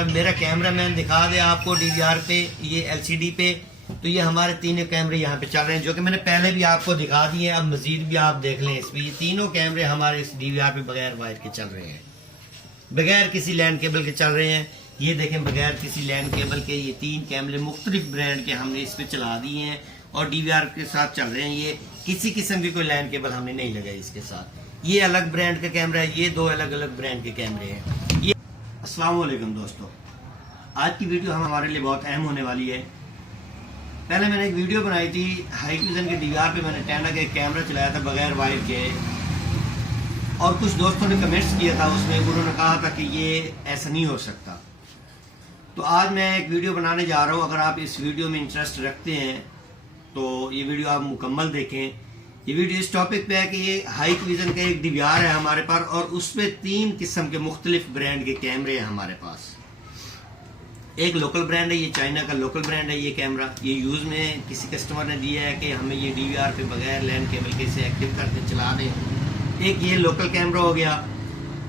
अगर मेरा camera man दिखा दे आपको डीवीआर पे, ये एलसीडी पे, तो ये हमारे तीनों कैमरे यहाँ पे चल रहे हैं, जो कि मैंने पहले भी आपको दिखा दिए हैं। अब मजीद भी आप देख लें इसमें, ये तीनों कैमरे हमारे इस डीवीआर पे बगैर वायर के चल रहे हैं, बगैर किसी लैंड केबल के चल रहे हैं। ये देखें, बगैर किसी लैंड केबल के ये तीन कैमरे मुख्तलिफ ब्रांड के हमने इस पे चला दिए हैं और डीवीआर के साथ चल रहे हैं। ये किसी किस्म की कोई लैंड केबल हमने नहीं लगाई इसके साथ। ये अलग ब्रांड का कैमरा है, ये दो अलग अलग ब्रांड के कैमरे हैं। ये अस्सलाम वालेकुम दोस्तों, आज की वीडियो हमारे लिए बहुत अहम होने वाली है। पहले मैंने एक वीडियो बनाई थी हाईविजन के डीवीआर पे, मैंने टेंडा का एक कैमरा चलाया था बगैर वायर के, और कुछ दोस्तों ने कमेंट्स किया था उसमें, उन्होंने कहा था कि ये ऐसा नहीं हो सकता। तो आज मैं एक वीडियो बनाने जा रहा हूँ। अगर आप इस वीडियो में इंटरेस्ट रखते हैं तो ये वीडियो आप मुकम्मल देखें। ये वीडियो इस टॉपिक पे है कि ये हाईविजन का एक डीवीआर है हमारे पास, और उसमें तीन किस्म के मुख्तलिफ ब्रांड के कैमरे हैं हमारे पास। एक लोकल ब्रांड है, ये चाइना का लोकल ब्रांड है। ये कैमरा ये यूज़ में किसी कस्टमर ने दिया है कि हमें ये डीवीआर पे बगैर लैंड केबल के इसे एक्टिव करके चला दें। एक ये लोकल कैमरा हो गया।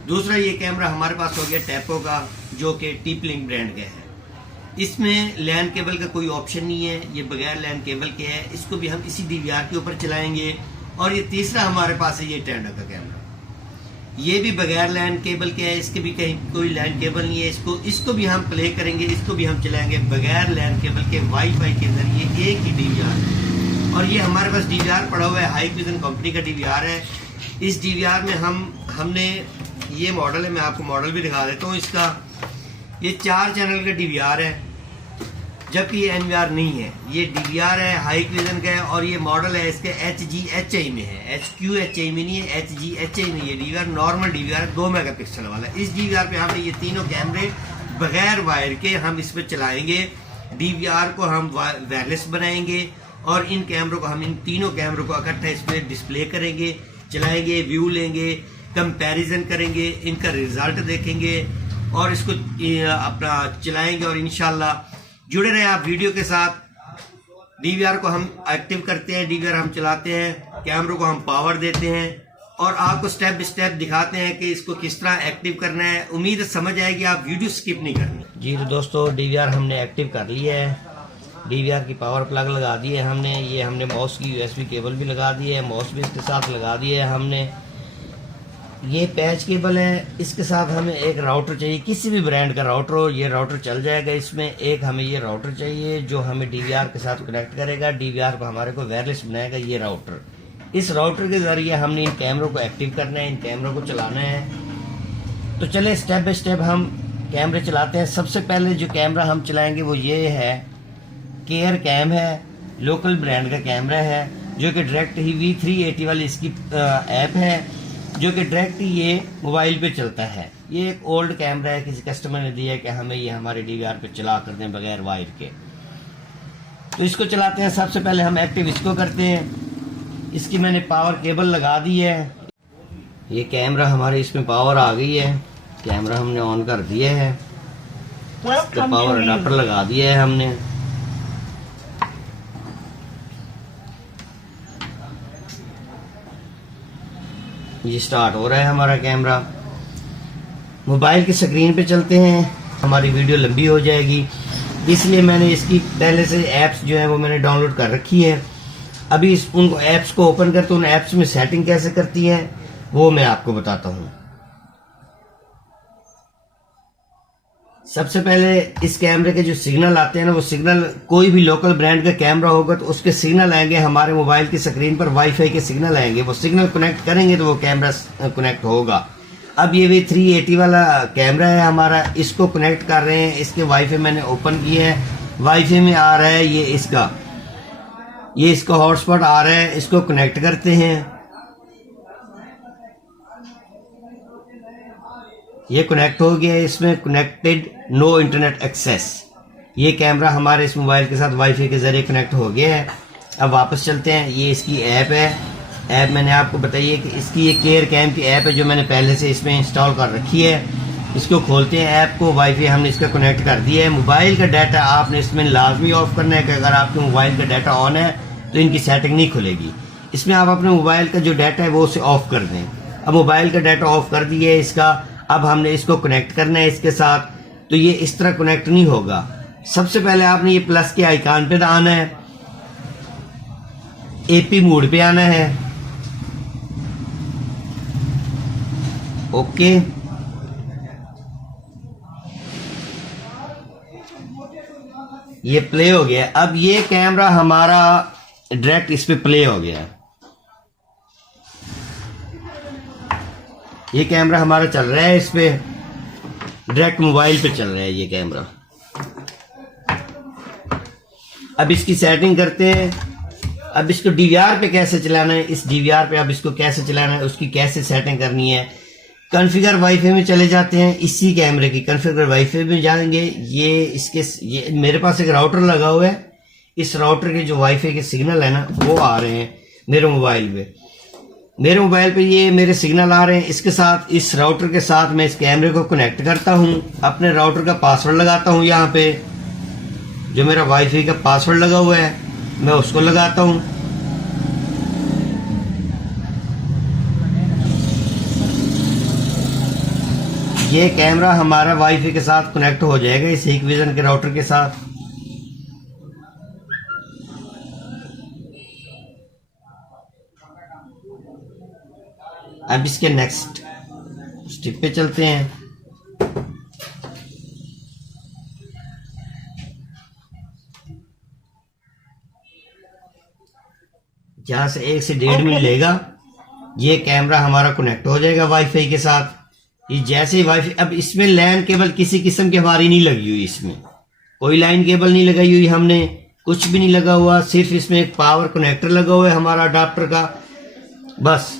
दूसरा ये कैमरा हमारे पास हो गया टैपो का, जो कि टीपलिंक ब्रांड का है। इसमें लैंड केबल का कोई ऑप्शन नहीं है, ये बगैर लैंड केबल के है। इसको भी हम इसी डीवीआर के ऊपर चलाएंगे। और ये तीसरा हमारे पास है ये टेंडा का कैमरा, ये भी बगैर लैंड केबल के है, इसके भी कहीं कोई लैंड केबल नहीं है। इसको भी हम प्ले करेंगे, इसको भी हम चलाएंगे बगैर लैंड केबल के, वाईफाई के जरिए। एक ही डीवीआर है और ये हमारे पास डीवीआर पड़ा हुआ है, हाईविजन कंपनी का डीवीआर है। इस डीवीआर में हमने ये मॉडल है, मैं आपको मॉडल भी दिखा देता हूँ इसका। ये 4 चैनल का डीवीआर है, जबकि ये एनवीआर नहीं है, ये डीवीआर है, हाईविजन का है। और ये मॉडल है इसके HGHI में है, HQHI में नहीं है, HGHI में। ये डीवीआर नॉर्मल डीवीआर 2 मेगापिक्सल वाला है। इस डीवीआर पे हमने ये तीनों कैमरे बगैर वायर के हम इस पे चलाएंगे। डीवीआर को हम वायरलेस बनाएंगे और इन कैमरों को हम इन तीनों कैमरों को इकट्ठा इस पे डिस्प्ले करेंगे, चलाएंगे, व्यू लेंगे, कंपैरिजन करेंगे, इनका रिजल्ट देखेंगे और इसको अपना चलाएंगे। और इंशाल्लाह जुड़े रहे आप वीडियो के साथ। डीवीआर को हम एक्टिव करते हैं, डीवीआर हम चलाते हैं, कैमरों को हम पावर देते हैं और आपको स्टेप बाय स्टेप दिखाते हैं कि इसको किस तरह एक्टिव करना है। उम्मीद है समझ आएगी, आप वीडियो स्किप नहीं करनी। जी तो दोस्तों, डीवीआर हमने एक्टिव कर लिया है। डीवीआर की पावर प्लग लगा दी है हमने। ये हमने माउस की USB केबल भी लगा दी है, माउस भी इसके साथ लगा दिया है हमने। ये पैच केबल है, इसके साथ हमें एक राउटर चाहिए, किसी भी ब्रांड का राउटर हो, ये राउटर चल जाएगा इसमें। एक हमें ये राउटर चाहिए जो हमें डीवीआर के साथ कनेक्ट करेगा, डीवीआर को हमारे को वायरलेस बनाएगा, ये राउटर। इस राउटर के जरिए हमने इन कैमरों को एक्टिव करना है, इन कैमरों को चलाना है। तो चले स्टेप बाय स्टेप हम कैमरे चलाते हैं। सबसे पहले जो कैमरा हम चलाएंगे वो ये है, केयर कैम है, लोकल ब्रांड का कैमरा है, जो कि डायरेक्ट ही V380 वाली इसकी ऐप है, जो कि डायरेक्ट ये मोबाइल पे चलता है। ये एक ओल्ड कैमरा है, किसी कस्टमर ने दिया है कि हमें ये हमारे डीवीआर पे चला कर दें बगैर वायर के। तो इसको चलाते हैं। सबसे पहले हम एक्टिव इसको करते हैं। इसकी मैंने पावर केबल लगा दी है। ये कैमरा हमारे इसमें पावर आ गई है, कैमरा हमने ऑन कर दिया है, तो पावर अडाप्टर लगा दिया है हमने। ये स्टार्ट हो रहा है हमारा कैमरा। मोबाइल की स्क्रीन पे चलते हैं, हमारी वीडियो लंबी हो जाएगी, इसलिए मैंने इसकी पहले से ऐप्स जो है वो मैंने डाउनलोड कर रखी है। अभी उन ऐप्स को ओपन करते, उन ऐप्स में सेटिंग कैसे करती है वो मैं आपको बताता हूँ। सबसे पहले इस कैमरे के जो सिग्नल आते हैं ना, वो सिग्नल कोई भी लोकल ब्रांड का कैमरा होगा तो उसके सिग्नल आएंगे हमारे मोबाइल की स्क्रीन पर, वाईफाई के सिग्नल आएंगे। वो सिग्नल कनेक्ट करेंगे तो वो कैमरा कनेक्ट होगा। अब ये V380 वाला कैमरा है हमारा, इसको कनेक्ट कर रहे हैं। इसके वाईफाई मैंने ओपन किया है, वाईफाई में आ रहा है ये इसका हॉटस्पॉट आ रहा है। इसको कनेक्ट करते हैं, ये कनेक्ट हो गया है। इसमें कनेक्टेड नो इंटरनेट एक्सेस, ये कैमरा हमारे इस मोबाइल के साथ वाईफाई के जरिए कनेक्ट हो गया है। अब वापस चलते हैं। ये इसकी ऐप है, ऐप मैंने आपको बताई है कि इसकी ये केयर कैम की ऐप है जो मैंने पहले से इसमें इंस्टॉल कर रखी है। इसको खोलते हैं ऐप को, वाईफाई हमने इसका कनेक्ट कर दिया है। मोबाइल का डाटा आपने इसमें लाजमी ऑफ करना है कि अगर आपके मोबाइल का डाटा ऑन है तो इनकी सेटिंग नहीं खुलेगी। इसमें आप अपने मोबाइल का जो डाटा है वो उसे ऑफ कर दें। अब मोबाइल का डाटा ऑफ कर दिया है इसका। अब हमने इसको कनेक्ट करना है इसके साथ। तो ये इस तरह कनेक्ट नहीं होगा। सबसे पहले आपने ये प्लस के आइकॉन पे आना है, एपी मोड पे आना है, ओके। ये प्ले हो गया। अब ये कैमरा हमारा डायरेक्ट इस पे प्ले हो गया। ये कैमरा हमारा चल रहा है, इस पे डायरेक्ट मोबाइल पे चल रहा है ये कैमरा। अब इसकी सेटिंग करते हैं। अब इसको डीवीआर पे कैसे चलाना है, इस डीवीआर पे अब इसको कैसे चलाना है, उसकी कैसे सेटिंग करनी है। कॉन्फ़िगर वाईफाई में चले जाते हैं, इसी कैमरे की कॉन्फ़िगर वाईफाई में जाएंगे। ये मेरे पास एक राउटर लगा हुआ है, इस राउटर के जो वाईफाई के सिग्नल है ना वो आ रहे हैं मेरे मोबाइल पे। मेरे मोबाइल पे ये मेरे सिग्नल आ रहे हैं। इसके साथ, इस राउटर के साथ मैं इस कैमरे को कनेक्ट करता हूँ। अपने राउटर का पासवर्ड लगाता हूँ, यहाँ पे जो मेरा वाईफाई का पासवर्ड लगा हुआ है मैं उसको लगाता हूँ। ये कैमरा हमारा वाईफाई के साथ कनेक्ट हो जाएगा इस हिकविजन के राउटर के साथ। अब इसके नेक्स्ट स्टेप पे चलते हैं। जहां से 1 से 1.5 मिनट लेगा ये कैमरा हमारा कनेक्ट हो जाएगा वाईफाई के साथ। ये जैसे ही वाईफाई, अब इसमें लैन केबल किसी किस्म की हमारी नहीं लगी हुई, इसमें कोई लाइन केबल नहीं लगाई हुई हमने, कुछ भी नहीं लगा हुआ। सिर्फ इसमें एक पावर कनेक्टर लगा हुआ है हमारा अडाप्टर का, बस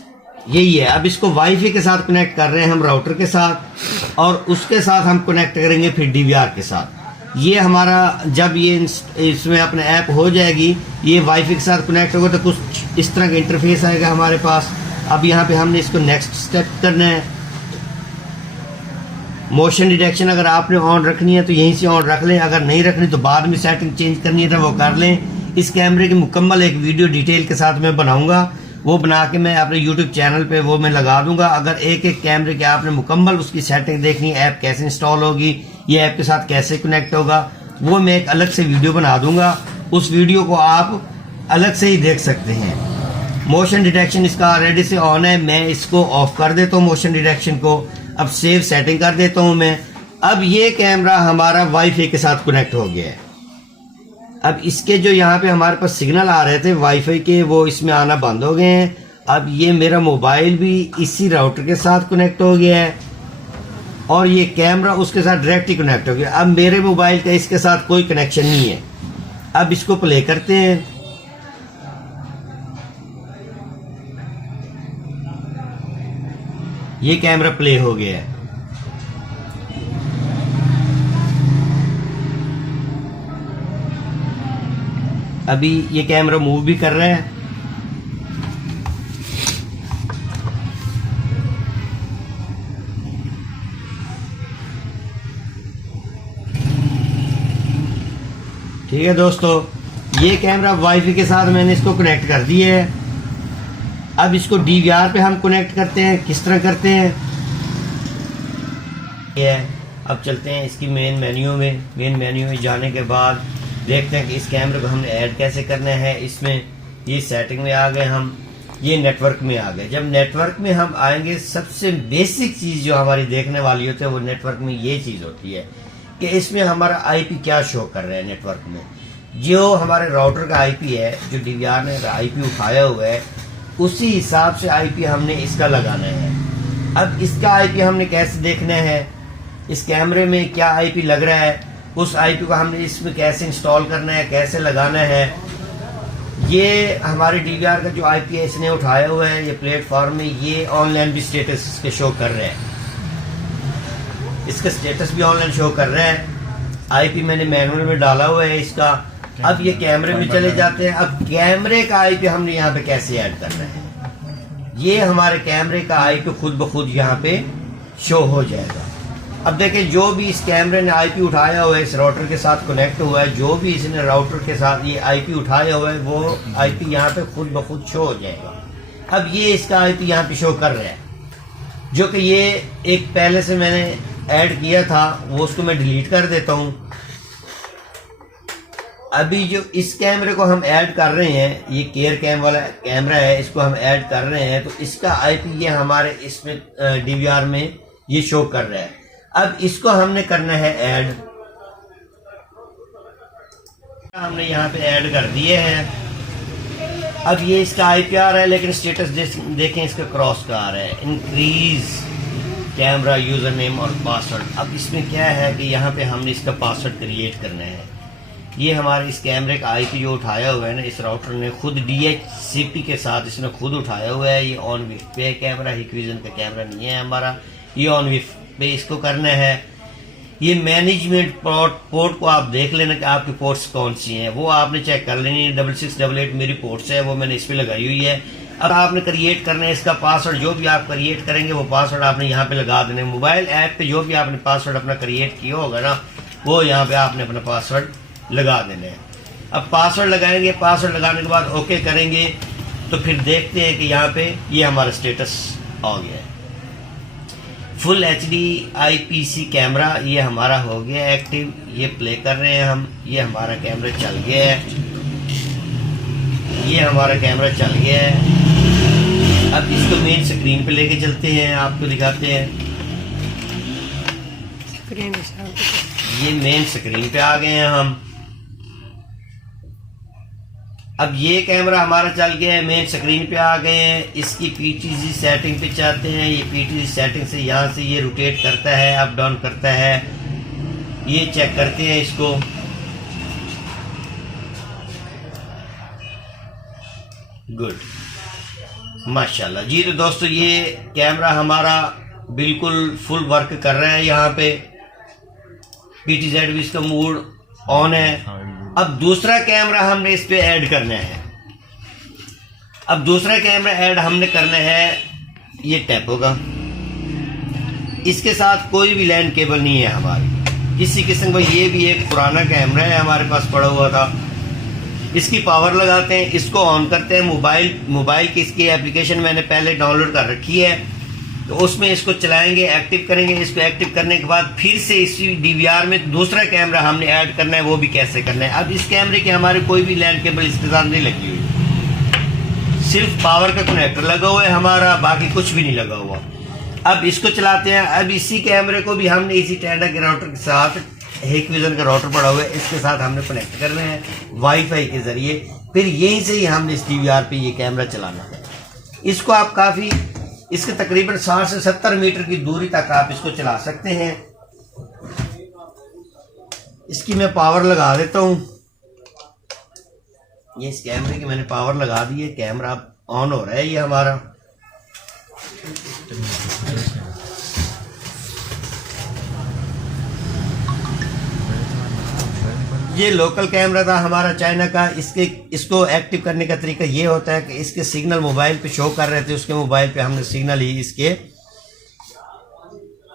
यही है। अब इसको वाईफाई के साथ कनेक्ट कर रहे हैं हम राउटर के साथ, और उसके साथ हम कनेक्ट करेंगे फिर डीवीआर के साथ। ये हमारा जब ये इसमें अपने ऐप हो जाएगी, ये वाईफाई के साथ कनेक्ट होगा तो कुछ इस तरह का इंटरफेस आएगा हमारे पास। अब यहाँ पे हमने इसको नेक्स्ट स्टेप करना है। मोशन डिटेक्शन अगर आपने ऑन रखनी है तो यहीं से ऑन रख लें, अगर नहीं रखनी तो बाद में सेटिंग चेंज करनी है तो वो कर लें। इस कैमरे की मुकम्मल एक वीडियो डिटेल के साथ मैं बनाऊंगा, वो बना के मैं अपने यूट्यूब चैनल पे वो मैं लगा दूंगा। अगर एक एक कैमरे के आपने मुकम्मल उसकी सेटिंग देखनी है, ऐप कैसे इंस्टॉल होगी, ये ऐप के साथ कैसे कनेक्ट होगा, वो मैं एक अलग से वीडियो बना दूंगा। उस वीडियो को आप अलग से ही देख सकते हैं। मोशन डिटेक्शन इसका रेडी से ऑन है, मैं इसको ऑफ कर देता हूँ मोशन डिटेक्शन को। अब सेव सेटिंग कर देता हूँ मैं। अब ये कैमरा हमारा वाईफाई के साथ कनेक्ट हो गया है। अब इसके जो यहाँ पे हमारे पास सिग्नल आ रहे थे वाईफाई के, वो इसमें आना बंद हो गए हैं। अब ये मेरा मोबाइल भी इसी राउटर के साथ कनेक्ट हो गया है और ये कैमरा उसके साथ डायरेक्ट ही कनेक्ट हो गया। अब मेरे मोबाइल का इसके साथ कोई कनेक्शन नहीं है। अब इसको प्ले करते हैं। ये कैमरा प्ले हो गया है। अभी ये कैमरा मूव भी कर रहा है। ठीक है दोस्तों, ये कैमरा वाईफाई के साथ मैंने इसको कनेक्ट कर दिया है। अब इसको डीवीआर पे हम कनेक्ट करते हैं। किस तरह करते हैं ये, अब चलते हैं इसकी मेन मेन्यू में। मेन मेन्यू में जाने के बाद देखते हैं कि इस कैमरे को हमने ऐड कैसे करना है। इसमें ये सेटिंग में आ गए हम, ये नेटवर्क में आ गए। जब नेटवर्क में हम आएंगे, सबसे बेसिक चीज जो हमारी देखने वाली होती है वो नेटवर्क में ये चीज होती है कि इसमें हमारा आईपी क्या शो कर रहा है। नेटवर्क में जो हमारे राउटर का आईपी है, जो डीवीआर ने आईपी उठाया हुआ है, उसी हिसाब से आईपी हमने इसका लगाना है। अब इसका आईपी हमने कैसे देखना है, इस कैमरे में क्या आईपी लग रहा है, उस आईपी को हमने इसमें कैसे इंस्टॉल करना है, कैसे लगाना है। ये हमारे डीवीआर का जो आईपी है इसने उठाया हुआ है ये प्लेटफॉर्म में। ये ऑनलाइन भी स्टेटस इसके शो कर रहे हैं, इसका स्टेटस भी ऑनलाइन शो कर रहा है। आईपी मैंने मैनुअल में डाला हुआ है इसका। अब ये कैमरे में चले जाते हैं। अब कैमरे का आईपी हमने यहाँ पे कैसे ऐड करना है, ये हमारे कैमरे का आईपी खुद ब खुद यहाँ पे शो हो जाएगा। अब देखें, जो भी इस कैमरे ने आईपी उठाया हुआ है, इस राउटर के साथ कनेक्ट हुआ है, जो भी इसने राउटर के साथ ये आईपी उठाया हुआ है, वो आईपी यहाँ पे खुद ब खुद शो हो जाएगा। अब ये इसका आईपी यहाँ पे शो कर रहा है, जो कि ये एक पहले से मैंने ऐड किया था वो उसको मैं डिलीट कर देता हूँ। अभी जो इस कैमरे को हम ऐड कर रहे हैं, ये केयर कैम वाला कैमरा है, इसको हम ऐड कर रहे हैं, तो इसका आईपी ये हमारे इसमें डीवीआर में ये शो कर रहा है। अब इसको हमने करना है ऐड, हमने यहाँ पे ऐड कर दिए हैं। अब ये इसका आईपी आ रहा है, लेकिन स्टेटस देखें इसका क्रॉस का आ रहा है, इंक्रीज कैमरा यूजर नेम और पासवर्ड। अब इसमें क्या है कि यहाँ पे हमने इसका पासवर्ड क्रिएट करना है। ये हमारे इस कैमरे का आईपी जो उठाया हुआ है ना, इस राउटर ने खुद DHCP के साथ इसने खुद उठाया हुआ है। ये ऑन विफ पे कैमरा, हिकविजन का कैमरा नहीं है हमारा, ये ऑन विफ पे इसको करना है। ये मैनेजमेंट पोर्ट को आप देख लेना कि आपकी पोर्ट्स कौन सी हैं, वो आपने चेक कर लेनी। 6688 मेरी पोर्ट्स है, वो मैंने इस पर लगाई हुई है। अब आपने क्रिएट करना है इसका पासवर्ड, जो भी आप क्रिएट करेंगे वो पासवर्ड आपने यहाँ पे लगा देना है। मोबाइल ऐप पे जो भी आपने पासवर्ड अपना क्रिएट किया होगा ना, वो यहाँ पे आपने अपना पासवर्ड लगा देना है। अब पासवर्ड लगाएंगे, पासवर्ड लगाने के बाद ओके करेंगे, तो फिर देखते हैं कि यहाँ पे ये हमारा स्टेटस आ गया है। फुल HD IPC कैमरा ये हमारा हो गया एक्टिव, ये प्ले कर रहे हैं हम, ये हमारा कैमरा चल गया है, ये हमारा कैमरा चल गया है। अब इसको मेन स्क्रीन पे लेके चलते हैं, आपको दिखाते हैं। ये मेन स्क्रीन पे आ गए हैं हम। अब ये कैमरा हमारा चल गया है, मेन स्क्रीन पे आ गए हैं। इसकी PTZ सेटिंग पे चाहते हैं, ये PTZ सेटिंग से यहाँ से ये रोटेट करता है, अप डाउन करता है, ये चेक करते हैं इसको। गुड, माशाल्लाह जी। तो दोस्तों ये कैमरा हमारा बिल्कुल फुल वर्क कर रहा है, यहाँ पे PTZ भी इसका मोड ऑन है। अब दूसरा कैमरा हमने इस पे ऐड करना है। अब दूसरा कैमरा ऐड हमने करना है ये टैपो का, इसके साथ कोई भी लैंड केबल नहीं है हमारी किसी किस्म का। ये भी एक पुराना कैमरा है हमारे पास पड़ा हुआ था। इसकी पावर लगाते हैं, इसको ऑन करते हैं। मोबाइल की इसकी एप्लीकेशन मैंने पहले डाउनलोड कर रखी है, तो उसमें इसको चलाएंगे, एक्टिव करेंगे। इसको एक्टिव करने के बाद फिर से इसी DVR में दूसरा कैमरा हमने ऐड करना है, वो भी कैसे करना है। अब इस कैमरे के हमारे कोई भी लैंड केबल इसके साथ नहीं लगी हुई, सिर्फ पावर का कनेक्टर लगा हुआ है हमारा, बाकी कुछ भी नहीं लगा हुआ। अब इसको चलाते हैं। अब इसी कैमरे को भी हमने इसी टेंडा के राउटर के साथ, हिकविजन का राउटर पड़ा हुआ है, इसके साथ हमने कनेक्ट करना है वाईफाई के जरिए। फिर यहीं से ही हमने इस DVR पे ये कैमरा चलाना है। इसको आप काफ़ी, इसके तकरीबन 60 से 70 मीटर की दूरी तक आप इसको चला सकते हैं। इसकी मैं पावर लगा देता हूँ। ये इस कैमरे की मैंने पावर लगा दी है, कैमरा ऑन हो रहा है ये हमारा। ये लोकल कैमरा था हमारा चाइना का। इसको एक्टिव करने का तरीका ये होता है कि इसके सिग्नल मोबाइल पे शो कर रहे थे, उसके मोबाइल पे हमने सिग्नल ही इसके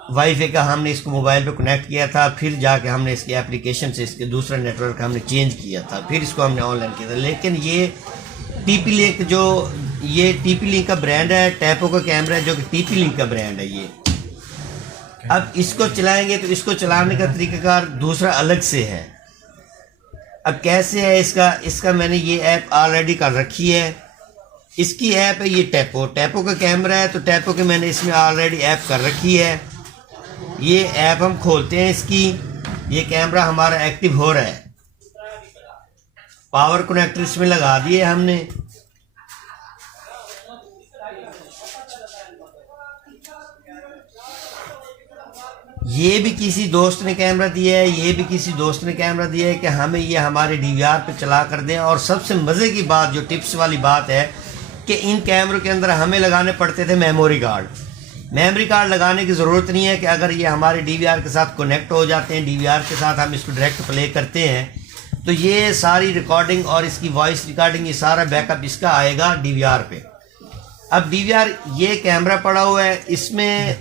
वाईफाई का हमने इसको मोबाइल पे कनेक्ट किया था। फिर जाके हमने इसके एप्लीकेशन से इसके दूसरा नेटवर्क हमने चेंज किया था, फिर इसको हमने ऑनलाइन किया था। लेकिन ये TP-Link, जो ये TP-Link का ब्रांड है, टैपो का कैमरा है जो कि TP-Link का ब्रांड है ये। अब इसको चलाएंगे तो इसको चलाने का तरीकाकार दूसरा अलग से है। अब कैसे है इसका मैंने ये ऐप ऑलरेडी कर रखी है। इसकी ऐप है ये टैपो का कैमरा है, तो टैपो के मैंने इसमें ऑलरेडी ऐप कर रखी है। ये ऐप हम खोलते हैं इसकी, ये कैमरा हमारा एक्टिव हो रहा है। पावर कनेक्टर इसमें लगा दिए हमने। ये भी किसी दोस्त ने कैमरा दिया है, ये भी किसी दोस्त ने कैमरा दिया है कि हमें ये हमारे DVR पे चला कर दें। और सबसे मज़े की बात, जो टिप्स वाली बात है, कि इन कैमरों के अंदर हमें लगाने पड़ते थे मेमोरी कार्ड। मेमोरी कार्ड लगाने की ज़रूरत नहीं है कि अगर ये हमारे DVR के साथ कनेक्ट हो जाते हैं, DVR के साथ हम इसको डायरेक्ट प्ले करते हैं, तो ये सारी रिकॉर्डिंग और इसकी वॉइस रिकॉर्डिंग, ये सारा बैकअप इसका आएगा DVR पे। अब DVR ये कैमरा पड़ा हुआ है, इसमें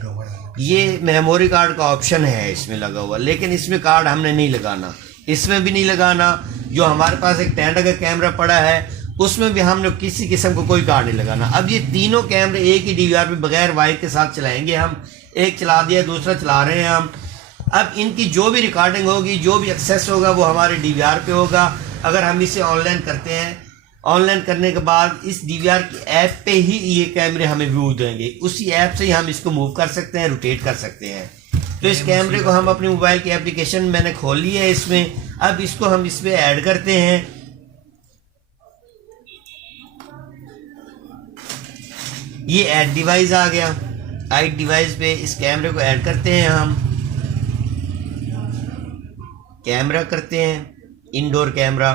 ये मेमोरी कार्ड का ऑप्शन है इसमें लगा हुआ, लेकिन इसमें कार्ड हमने नहीं लगाना, इसमें भी नहीं लगाना। जो हमारे पास एक टेंडा का कैमरा पड़ा है उसमें भी हमने किसी किस्म को कोई कार्ड नहीं लगाना। अब ये तीनों कैमरे एक ही DVR पे बगैर वायर के साथ चलाएंगे हम। एक चला दिया, दूसरा चला रहे हैं हम। अब इनकी जो भी रिकॉर्डिंग होगी, जो भी एक्सेस होगा वो हमारे DVR पे होगा। अगर हम इसे ऑनलाइन करते हैं, ऑनलाइन करने के बाद इस DVR की ऐप पे ही ये कैमरे हमें व्यू देंगे। उसी ऐप से ही हम इसको मूव कर सकते हैं, रोटेट कर सकते हैं। तो इस कैमरे को हम अपनी मोबाइल की एप्लीकेशन मैंने खोल ली है इसमें। अब इसको हम इसमें ऐड करते हैं। ये ऐड डिवाइस आ गया। ऐड डिवाइस पे इस कैमरे को ऐड करते हैं हम। कैमरा करते हैं, इंडोर कैमरा।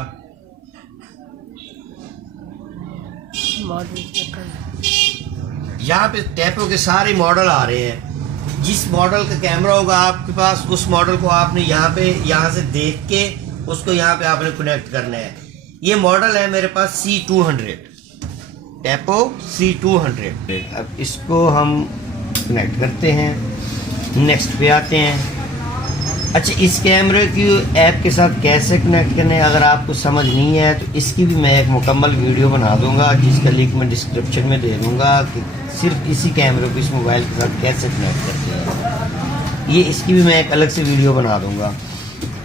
यहाँ पे टैपो के सारे मॉडल आ रहे हैं। जिस मॉडल का कैमरा होगा आपके पास, उस मॉडल को आपने यहाँ से देख के उसको यहाँ पे आपने कनेक्ट करना है। ये मॉडल है मेरे पास C200, टैपो C200। अब इसको हम कनेक्ट करते हैं, नेक्स्ट पे आते हैं। अच्छा, इस कैमरे की ऐप के साथ कैसे कनेक्ट करने, अगर आपको समझ नहीं है तो इसकी भी मैं एक मुकम्मल वीडियो बना दूंगा, जिसका लिंक मैं डिस्क्रिप्शन में दे दूंगा कि सिर्फ इसी कैमरे को इस मोबाइल के साथ कैसे कनेक्ट करते हैं। ये इसकी भी मैं एक अलग से वीडियो बना दूंगा।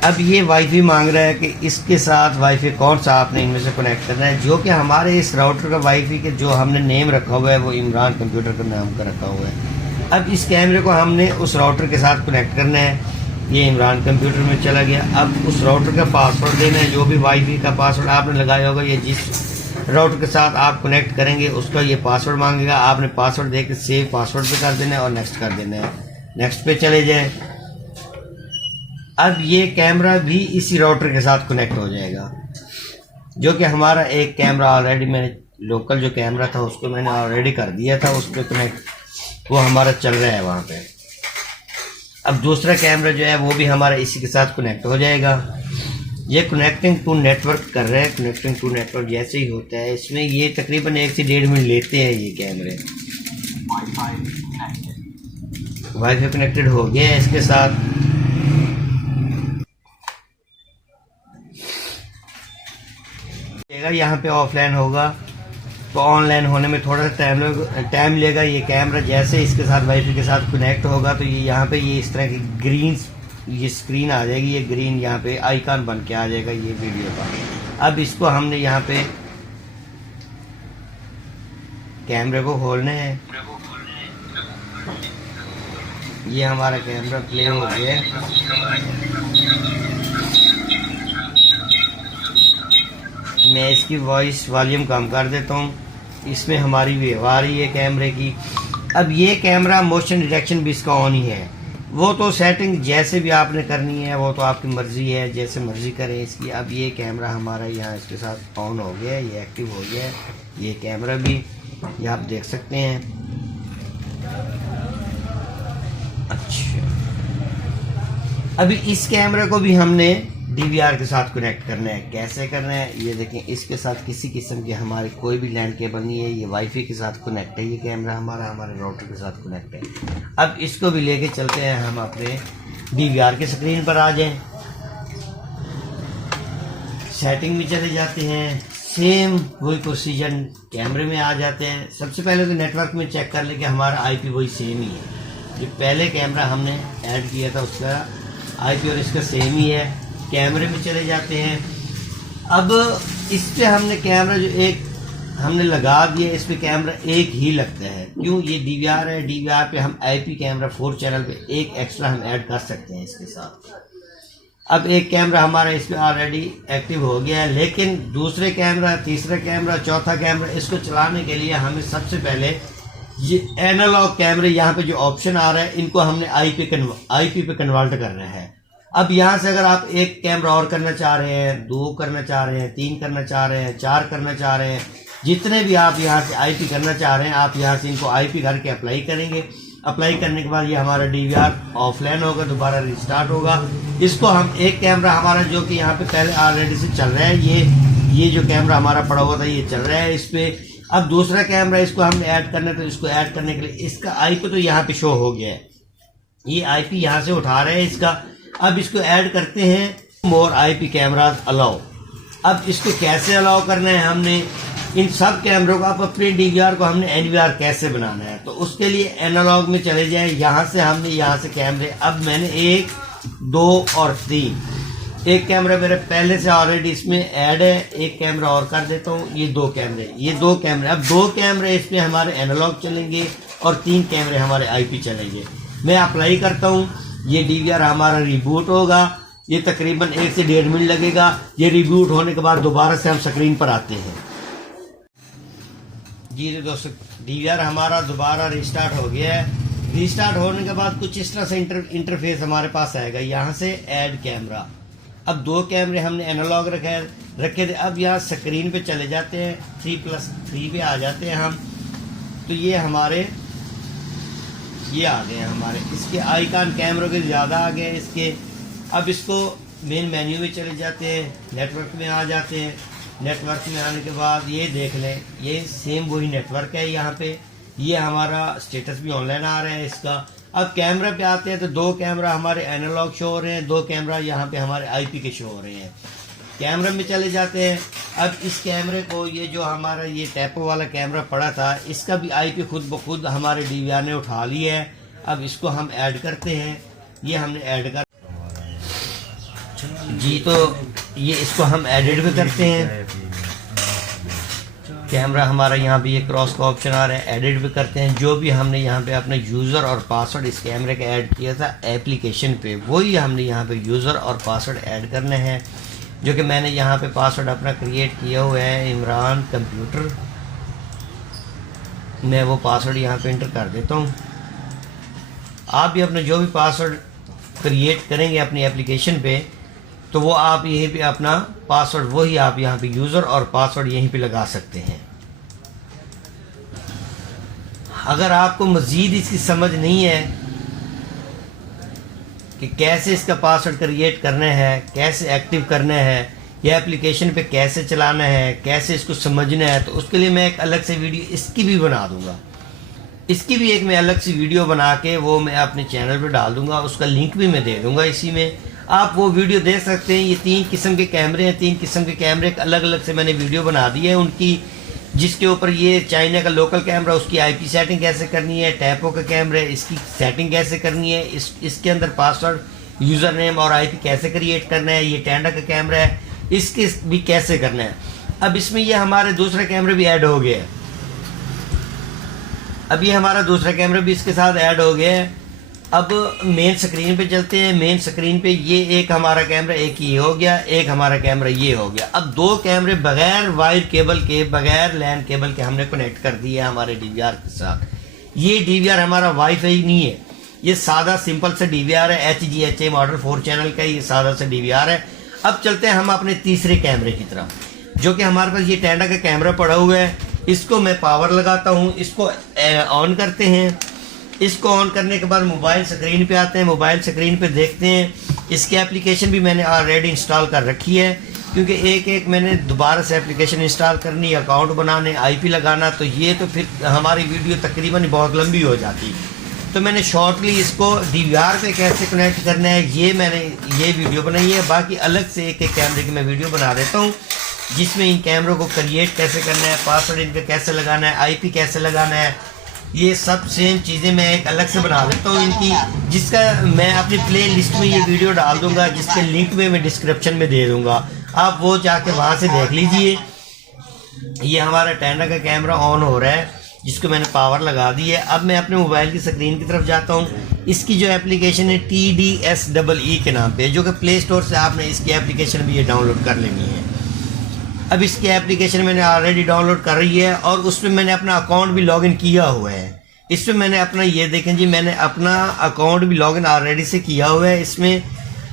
अब ये वाईफाई मांग रहा है कि इसके साथ वाईफाई कौन सा आपने इनमें से कनेक्ट करना है। जो कि हमारे इस राउटर का वाईफाई के जो हमने नेम रखा हुआ है वो इमरान कंप्यूटर का नाम का रखा हुआ है। अब इस कैमरे को हमने उस राउटर के साथ कनेक्ट करना है। ये इमरान कंप्यूटर में चला गया। अब उस राउटर का पासवर्ड देना है, जो भी वाईफाई का पासवर्ड आपने लगाया होगा। ये जिस राउटर के साथ आप कनेक्ट करेंगे उसका ये पासवर्ड मांगेगा। आपने पासवर्ड दे के सेव पासवर्ड पे कर देना है और नेक्स्ट कर देना है। नेक्स्ट पे चले जाएं। अब ये कैमरा भी इसी राउटर के साथ कनेक्ट हो जाएगा। जो कि हमारा एक कैमरा ऑलरेडी मैंने लोकल जो कैमरा था उसको मैंने ऑलरेडी कर दिया था, उस पर कनेक्ट, वो हमारा चल रहा है वहाँ पे। अब दूसरा कैमरा जो है वो भी हमारा इसी के साथ कनेक्ट हो जाएगा। ये कनेक्टिंग टू नेटवर्क कर रहे हैं। कनेक्टिंग टू नेटवर्क जैसे ही होता है इसमें ये तकरीबन 1 से 1.5 मिनट लेते हैं ये कैमरे। वाईफाई कनेक्टेड हो गया है इसके साथ। यहाँ पे ऑफलाइन होगा तो ऑनलाइन होने में थोड़ा सा टाइम लेगा। ये कैमरा जैसे इसके साथ वाईफाई के साथ कनेक्ट होगा तो ये यहाँ पे ये इस तरह की ग्रीन ये स्क्रीन आ जाएगी। ये ग्रीन यहाँ पे आइकन बन के आ जाएगा ये वीडियो का। अब इसको हमने यहाँ पे कैमरे को खोलना है। ये हमारा कैमरा प्ले हो गया। मैं इसकी वॉइस वॉल्यूम कम कर देता हूँ। इसमें हमारी वेव आ रही है कैमरे की। अब ये कैमरा मोशन डिटेक्शन भी इसका ऑन ही है। वो तो सेटिंग जैसे भी आपने करनी है वो तो आपकी मर्जी है, जैसे मर्जी करें इसकी। अब ये कैमरा हमारा यहाँ इसके साथ ऑन हो गया है, ये एक्टिव हो गया है। ये कैमरा भी ये आप देख सकते हैं। अच्छा, अभी इस कैमरे को भी हमने DVR के साथ कनेक्ट करना है। कैसे करना है ये देखें। इसके साथ किसी किस्म की हमारी कोई भी लैंड केबल नहीं है। ये वाईफाई के साथ कनेक्ट है। ये कैमरा हमारा हमारे राउटर के साथ कनेक्ट है। अब इसको भी लेके चलते हैं हम अपने DVR के स्क्रीन पर आ जाएं। सेटिंग में चले जाते हैं। सेम वही प्रोसीजर कैमरे में आ जाते हैं। सबसे पहले तो नेटवर्क में चेक कर ले कि हमारा IP वही सेम ही है। जो पहले कैमरा हमने ऐड किया था उसका IP और इसका सेम ही है। कैमरे में चले जाते हैं। अब इस पे हमने कैमरा जो एक हमने लगा दिया, इस पे कैमरा एक ही लगता है। क्यों? ये DVR है। DVR पे हम IP कैमरा 4 चैनल पे एक एक्स्ट्रा हम ऐड कर सकते हैं इसके साथ। अब एक कैमरा हमारा इस पे ऑलरेडी एक्टिव हो गया है, लेकिन दूसरे कैमरा, तीसरा कैमरा, चौथा कैमरा, इसको चलाने के लिए हमें सबसे पहले ये एनालॉग कैमरे यहाँ पे जो ऑप्शन आ रहा है इनको हमने IP पे कन्वर्ट करना है। अब यहाँ से अगर आप एक कैमरा और करना चाह रहे हैं, 2 करना चाह रहे हैं, 3 करना चाह रहे हैं, 4 करना चाह रहे हैं, जितने भी आप यहाँ से IP करना चाह रहे हैं आप यहाँ से इनको IP करके अप्लाई करेंगे। अप्लाई करने के बाद ये हमारा DVR ऑफलाइन होगा, दोबारा रिस्टार्ट होगा। इसको हम एक कैमरा हमारा जो कि यहाँ पे पहले ऑलरेडी से चल रहा है, ये जो कैमरा हमारा पड़ा हुआ था ये चल रहा है इस पे। अब दूसरा कैमरा इसको हमने ऐड करना है तो इसको ऐड करने के लिए इसका IP तो यहाँ पे शो हो गया है। ये IP यहाँ से उठा रहे हैं इसका। अब इसको ऐड करते हैं मोर IP कैमराज अलाउ। अब इसको कैसे अलाउ करना है हमने, इन सब कैमरों को आप अपने डीवीआर को हमने एनवीआर कैसे बनाना है, तो उसके लिए एनालॉग में चले जाएं। यहाँ से हमने यहाँ से कैमरे, अब मैंने 1, 2 और 3, एक कैमरा मेरे पहले से ऑलरेडी इसमें ऐड है, एक कैमरा और कर देता हूँ। ये 2 कैमरे, अब 2 कैमरे इसमें हमारे एनालॉग चलेंगे और 3 कैमरे हमारे आईपी चलेंगे। मैं अप्लाई करता हूँ, ये डीवीआर हमारा रिबूट होगा। ये तकरीबन 1 से 1.5 मिनट लगेगा। ये रिबूट होने के बाद दोबारा से हम स्क्रीन पर आते हैं। जी दोस्तों, डीवीआर हमारा दोबारा रिस्टार्ट हो गया है। रिस्टार्ट होने के बाद कुछ इस तरह से इंटरफेस हमारे पास आएगा। यहाँ से ऐड कैमरा, अब 2 कैमरे हमने एनालॉग रखे थे। अब यहाँ स्क्रीन पे चले जाते हैं, 3+3 पे आ जाते हैं हम। तो ये हमारे ये आ गए हैं हमारे, इसके आइकन कैमरों के ज़्यादा आ गए इसके। अब इसको मेन मेन्यू में चले जाते हैं, नेटवर्क में आ जाते हैं। नेटवर्क में आने के बाद ये देख लें, ये सेम वही नेटवर्क है। यहाँ पे ये हमारा स्टेटस भी ऑनलाइन आ रहा है इसका। अब कैमरा पे आते हैं तो 2 कैमरा हमारे एनालॉग शो हो रहे हैं, 2 कैमरा यहाँ पे हमारे आईपी के शो हो रहे हैं। कैमरा में चले जाते हैं। अब इस कैमरे को, ये जो हमारा ये टैपो वाला कैमरा पड़ा था, इसका भी आईपी खुद ब खुद हमारे डीवीआर ने उठा लिया है। अब इसको हम ऐड करते हैं। ये हमने ऐड कर जी, तो ये इसको हम एडिट भी करते हैं। कैमरा हमारा यहाँ पे ये क्रॉस का ऑप्शन आ रहा है, एडिट भी करते हैं। जो भी हमने यहाँ पे अपना यूज़र और पासवर्ड इस कैमरे का ऐड किया था एप्लीकेशन पे, वही हमने यहाँ पे यूज़र और पासवर्ड ऐड करने हैं। जो कि मैंने यहाँ पे पासवर्ड अपना क्रिएट किया हुआ है, इमरान कंप्यूटर। मैं वो पासवर्ड यहाँ पे एंटर कर देता हूँ। आप भी अपना जो भी पासवर्ड क्रिएट करेंगे अपनी एप्लीकेशन पे, तो वो आप यहीं पे अपना पासवर्ड, वही आप यहाँ पे यूज़र और पासवर्ड यहीं पे लगा सकते हैं। अगर आपको मज़ीद इसकी समझ नहीं है कि कैसे इसका पासवर्ड क्रिएट करना है, कैसे एक्टिव करना है, या एप्लीकेशन पे कैसे चलाना है, कैसे इसको समझना है, तो उसके लिए मैं एक अलग से वीडियो इसकी भी बना दूंगा। इसकी भी एक मैं अलग सी वीडियो बना के वो मैं अपने चैनल पे डाल दूंगा। उसका लिंक भी मैं दे दूंगा इसी में, आप वो वीडियो देख सकते हैं। ये 3 किस्म के कैमरे हैं, 3 किस्म के कैमरे अलग अलग से मैंने वीडियो बना दी है उनकी, जिसके ऊपर ये चाइना का लोकल कैमरा, उसकी आईपी सेटिंग कैसे करनी है, टैपो का कैमरा इसकी सेटिंग कैसे करनी है, इसके अंदर पासवर्ड, यूज़र नेम और आईपी कैसे क्रिएट करना है, ये टेंडा का कैमरा है, इसके भी कैसे करना है। अब इसमें ये हमारे दूसरा कैमरा भी ऐड हो गया है। अब ये हमारा दूसरा कैमरा भी इसके साथ ऐड हो गया है। अब मेन स्क्रीन पे चलते हैं। मेन स्क्रीन पे ये एक हमारा कैमरा, एक ये हो गया, एक हमारा कैमरा ये हो गया। अब 2 कैमरे बगैर वायर केबल के, बगैर लैन केबल के हमने कनेक्ट कर दिए हमारे डीवीआर के साथ। ये डीवीआर हमारा वाईफाई नहीं है, ये सादा सिंपल सा डीवीआर है, HGHA मॉडल 4 चैनल का ये सादा सा डीवीआर है। अब चलते हैं हम अपने तीसरे कैमरे की तरफ, जो कि हमारे पास ये टेंडा का कैमरा पड़ा हुआ है। इसको मैं पावर लगाता हूँ, इसको ऑन करते हैं। इसको ऑन करने के बाद मोबाइल स्क्रीन पे आते हैं। मोबाइल स्क्रीन पे देखते हैं, इसकी एप्लीकेशन भी मैंने ऑलरेडी इंस्टॉल कर रखी है, क्योंकि एक मैंने दोबारा से एप्लीकेशन इंस्टॉल करनी, अकाउंट बनाने, आईपी लगाना, तो ये तो फिर हमारी वीडियो तकरीबन बहुत लंबी हो जाती। तो मैंने शॉर्टली इसको डीवीआर पे कैसे कनेक्ट करना है ये मैंने ये वीडियो बनाई है। बाकी अलग से एक कैमरे की मैं वीडियो बना देता हूँ, जिसमें इन कैमरों को क्रिएट कैसे करना है, पासवर्ड इनका कैसे लगाना है, आईपी कैसे लगाना है, ये सब सेम चीज़ें मैं एक अलग से बना देता हूँ इनकी, जिसका मैं अपनी प्ले लिस्ट में ये वीडियो डाल दूंगा, जिसके लिंक में मैं डिस्क्रिप्शन में दे दूंगा। आप वो जाके वहाँ से देख लीजिए। ये हमारा टेंडा का कैमरा ऑन हो रहा है, जिसको मैंने पावर लगा दी है। अब मैं अपने मोबाइल की स्क्रीन की तरफ जाता हूँ। इसकी जो एप्लीकेशन है TDSEE के नाम पे, जो कि प्ले स्टोर से आपने इसकी एप्लीकेशन भी ये डाउनलोड कर लेनी है। अब इसकी एप्लीकेशन मैंने ऑलरेडी डाउनलोड कर रही है और उसमें मैंने अपना अकाउंट भी लॉगिन किया हुआ है। इसमें मैंने अपना, ये देखें जी, मैंने अपना अकाउंट भी लॉगिन ऑलरेडी से किया हुआ है। इसमें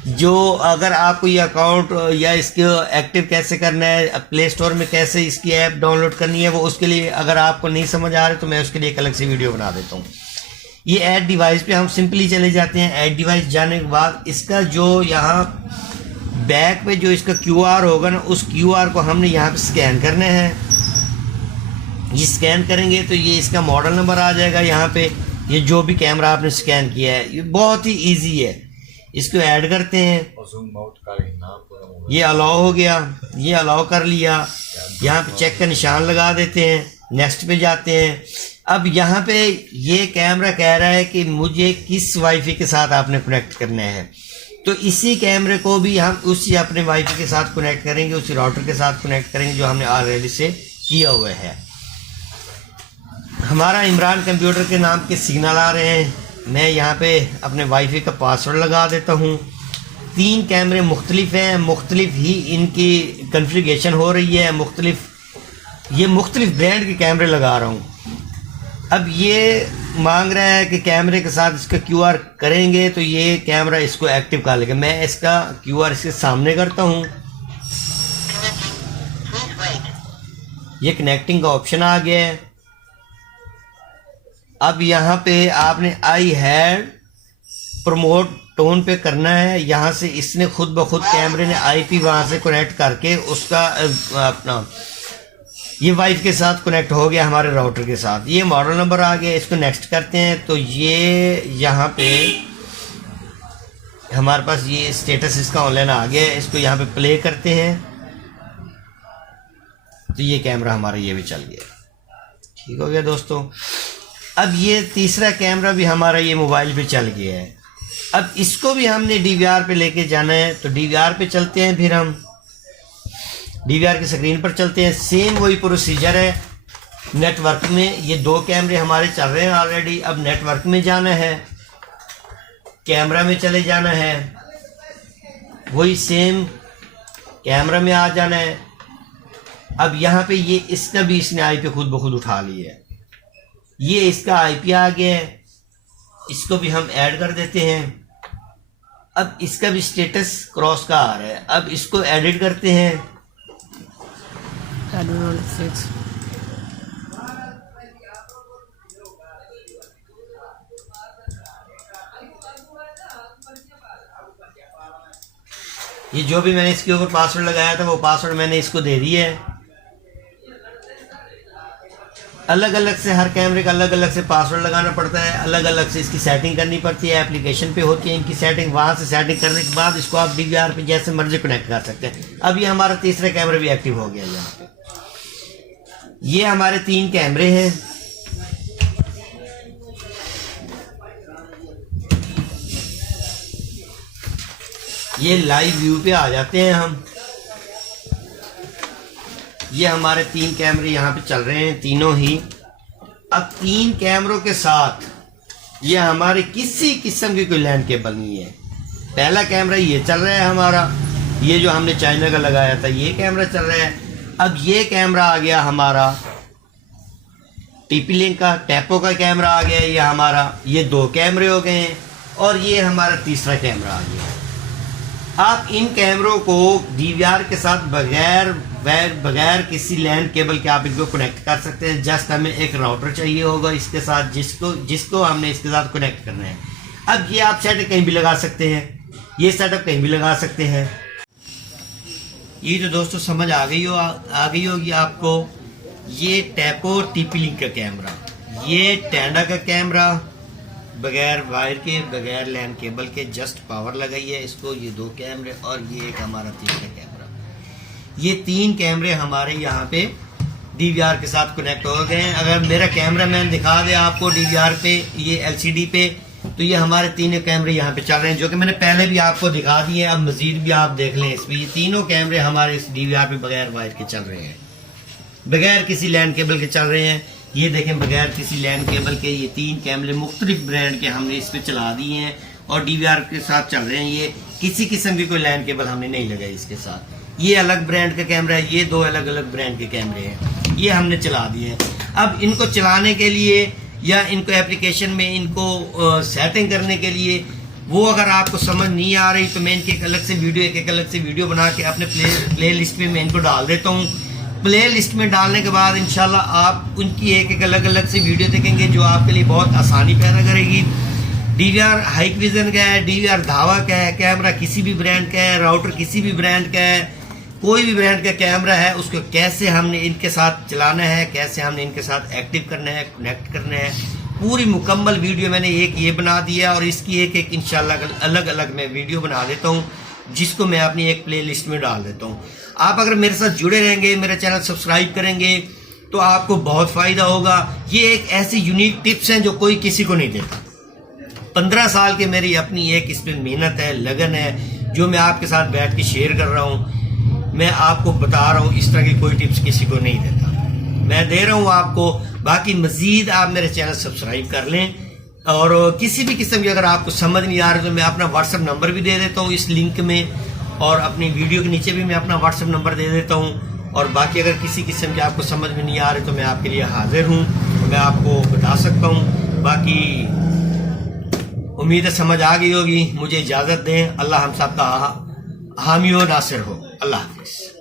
जो अगर आपको ये अकाउंट या इसको एक्टिव कैसे करना है, प्ले स्टोर में कैसे इसकी ऐप डाउनलोड करनी है, वो उसके लिए अगर आपको नहीं समझ आ रहा तो मैं उसके लिए एक अलग से वीडियो बना देता हूँ। ये ऐड डिवाइस पे हम सिंपली चले जाते हैं। ऐड डिवाइस जाने के बाद इसका जो यहाँ बैक पे जो इसका QR होगा ना, उस QR को हमने यहाँ पे स्कैन करना है। ये स्कैन करेंगे तो ये इसका मॉडल नंबर आ जाएगा यहाँ पे, ये जो भी कैमरा आपने स्कैन किया है। ये बहुत ही इजी है। इसको ऐड करते हैं, ये अलाउ हो गया, ये अलाउ कर लिया। यहाँ पे चेक का निशान लगा देते हैं, नेक्स्ट पे जाते हैं। अब यहाँ पे ये कैमरा कह रहा है कि मुझे किस वाईफाई के साथ आपने कनेक्ट करना है, तो इसी कैमरे को भी हम उसी अपने वाईफाई के साथ कनेक्ट करेंगे, उसी राउटर के साथ कनेक्ट करेंगे जो हमने ऑलरेडी से किया हुआ है। हमारा इमरान कंप्यूटर के नाम के सिग्नल आ रहे हैं। मैं यहाँ पे अपने वाईफाई का पासवर्ड लगा देता हूँ। 3 कैमरे मुख्तलिफ हैं, मुख्तलिफ ही इनकी कन्फिगरेशन हो रही है, मुख्तलिफ ब्रांड के कैमरे लगा रहा हूँ। अब ये मांग रहा है कि कैमरे के साथ इसका QR करेंगे तो ये कैमरा इसको एक्टिव कर लेगा। मैं इसका QR इसके सामने करता हूँ, ये कनेक्टिंग का ऑप्शन आ गया है। अब यहाँ पे आपने आई हैड प्रमोट टोन पे करना है। यहाँ से इसने खुद ब खुद कैमरे ने IP वहाँ से कनेक्ट करके उसका अपना ये वाइफ के साथ कनेक्ट हो गया हमारे राउटर के साथ। ये मॉडल नंबर आ गया, इसको नेक्स्ट करते हैं तो ये यहाँ पे हमारे पास ये स्टेटस इसका ऑनलाइन आ गया है। इसको यहाँ पे प्ले करते हैं तो ये कैमरा हमारा ये भी चल गया। ठीक हो गया दोस्तों। अब ये तीसरा कैमरा भी हमारा ये मोबाइल पे चल गया है। अब इसको भी हमने DVR पे लेके जाना है, तो DVR पे चलते हैं। फिर हम DVR की स्क्रीन पर चलते हैं। सेम वही प्रोसीजर है। नेटवर्क में ये 2 कैमरे हमारे चल रहे हैं ऑलरेडी। अब नेटवर्क में जाना है, कैमरा में चले जाना है, वही सेम कैमरा में आ जाना है। अब यहाँ पे ये इसका भी इसने IP खुद ब खुद उठा लिया है। ये इसका IP आ गया है, इसको भी हम ऐड कर देते हैं। अब इसका भी स्टेटस क्रॉस का आ रहा है। अब इसको एडिट करते हैं। ये जो भी मैंने इसके ऊपर पासवर्ड लगाया था वो पासवर्ड मैंने इसको दे दिया है। अलग अलग से हर कैमरे का अलग अलग से पासवर्ड लगाना पड़ता है, अलग अलग से इसकी सेटिंग करनी पड़ती है। एप्लीकेशन पे होती है इनकी सेटिंग, वहाँ से सेटिंग करने के बाद इसको आप DVR पे जैसे मर्जी कनेक्ट कर सकते हैं। अब ये हमारा तीसरा कैमरा भी एक्टिव हो गया। यहाँ पे ये हमारे 3 कैमरे हैं। ये लाइव व्यू पे आ जाते हैं हम। ये हमारे 3 कैमरे यहाँ पे चल रहे हैं, तीनों ही। अब 3 कैमरों के साथ ये हमारे किसी किस्म की कोई लैंड केबल नहीं है। पहला कैमरा ये चल रहा है हमारा, ये जो हमने चाइना का लगाया था ये कैमरा चल रहा है। अब ये कैमरा आ गया हमारा TP Link का, टैपो का कैमरा आ गया ये हमारा। ये 2 कैमरे हो गए हैं और ये हमारा तीसरा कैमरा आ गया। आप इन कैमरों को DVR के साथ बगैर किसी लैंड केबल के आप इनको कनेक्ट कर सकते हैं। जस्ट हमें एक राउटर चाहिए होगा इसके साथ, जिसको हमने इसके साथ कनेक्ट करना है। अब ये आप सेटअप कहीं भी लगा सकते हैं, ये सेटअप कहीं भी लगा सकते हैं। ये तो दोस्तों समझ आ गई होगी आपको। ये टैपो TP Link का कैमरा, ये टेंडा का कैमरा, बगैर वायर के बगैर लैंड केबल के जस्ट पावर लगाई है इसको। ये 2 कैमरे और ये एक हमारा तीसरा कैमरा। ये 3 कैमरे हमारे यहाँ पे DVR के साथ कनेक्ट हो गए हैं। अगर मेरा कैमरा मैन दिखा दे आपको DVR पे, ये LCD पे, तो ये हमारे 3 कैमरे यहाँ पे चल रहे हैं जो कि मैंने पहले भी आपको दिखा दिए। अब मजीद भी आप देख लें इसमें। ये 3 कैमरे हमारे इस DVR पे बगैर वायर के चल रहे हैं, बगैर किसी लैंड केबल के चल रहे हैं। ये देखें बगैर किसी लैंड केबल के ये 3 कैमरे मुख्तलिफ ब्रांड के हमने इस पे चला दिए हैं और DVR के साथ चल रहे हैं। ये किसी किस्म की कोई लैंड केबल हमने नहीं लगाई इसके साथ। ये अलग ब्रांड का कैमरा है, ये 2 अलग अलग ब्रांड के कैमरे हैं, ये हमने चला दिए हैं। अब इनको चलाने के लिए या इनको एप्लीकेशन में इनको सेटिंग करने के लिए वो अगर आपको समझ नहीं आ रही तो मैं इनके एक अलग से वीडियो बना के अपने प्ले लिस्ट में मैं इनको डाल देता हूँ। प्ले लिस्ट में डालने के बाद इंशाल्लाह आप उनकी एक अलग अलग से वीडियो देखेंगे जो आपके लिए बहुत आसानी पैदा करेगी। DVR Hikvision का है, DVR धावा का है, कैमरा किसी भी ब्रांड का है, राउटर किसी भी ब्रांड का है, कोई भी ब्रांड का कैमरा है, उसको कैसे हमने इनके साथ चलाना है, कैसे हमने इनके साथ एक्टिव करना है, कनेक्ट करना है, पूरी मुकम्मल वीडियो मैंने एक ये बना दिया और इसकी एक इंशाल्लाह अलग अलग मैं वीडियो बना देता हूँ। जिसको मैं अपनी एक प्ले लिस्ट में डाल देता हूँ। आप अगर मेरे साथ जुड़े रहेंगे, मेरा चैनल सब्सक्राइब करेंगे तो आपको बहुत फ़ायदा होगा। ये एक ऐसी यूनिक टिप्स हैं जो कोई किसी को नहीं देता। 15 साल की मेरी अपनी एक इसमें मेहनत है, लगन है, जो मैं आपके साथ बैठ के शेयर कर रहा हूँ। मैं आपको बता रहा हूँ, इस तरह की कोई टिप्स किसी को नहीं देता, मैं दे रहा हूँ आपको। बाकी मज़ीद आप मेरे चैनल सब्सक्राइब कर लें, और किसी भी किस्म की अगर आपको समझ नहीं आ रही तो मैं अपना व्हाट्सएप नंबर भी दे देता हूँ इस लिंक में, और अपनी वीडियो के नीचे भी मैं अपना व्हाट्सएप नंबर दे देता हूँ। और बाकी अगर किसी किस्म की आपको समझ में नहीं आ रही तो मैं आपके लिए हाजिर हूँ, मैं आपको बता सकता हूँ। बाकी उम्मीद है समझ आ गई होगी। मुझे इजाज़त दें। अल्लाह हम सब का हामी व नासिर हो। अल्लाह हाफिज़।